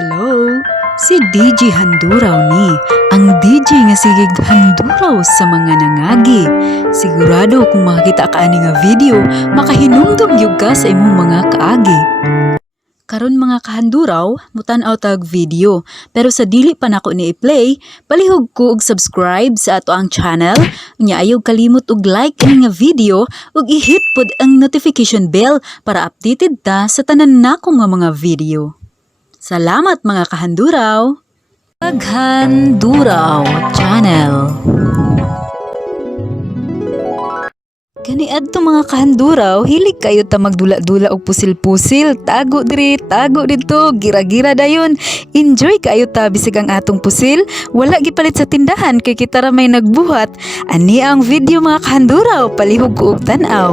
Hello, si DJ Handuraw ni. Ang DJ nga sigig handuraw sa mga nangagi. Sigurado kung makakita ka ani nga video, makahinumdum yug ka sa imong mga kaagi. Karon mga kahanduraw, mutan-aw tag video. Pero sa dili pa nako ni i-play, palihog ko og subscribe sa ato ang channel. Nya ayaw kalimot og like ini nga video ug i-hit pod ang notification bell para updated ta sa tanan nako nga mga video. Salamat mga kahanduraw! Paghanduraw Channel. Kaniadto mga kahanduraw, hilig kayo ta magdula-dula og pusil-pusil, tago diri, tago dito, gira-gira dayon. Enjoy kayo ta bisig ang atong pusil, wala gipalit sa tindahan kay kita ra may nagbuhat. Ani ang video mga kahanduraw, palihog ko og tan-aw.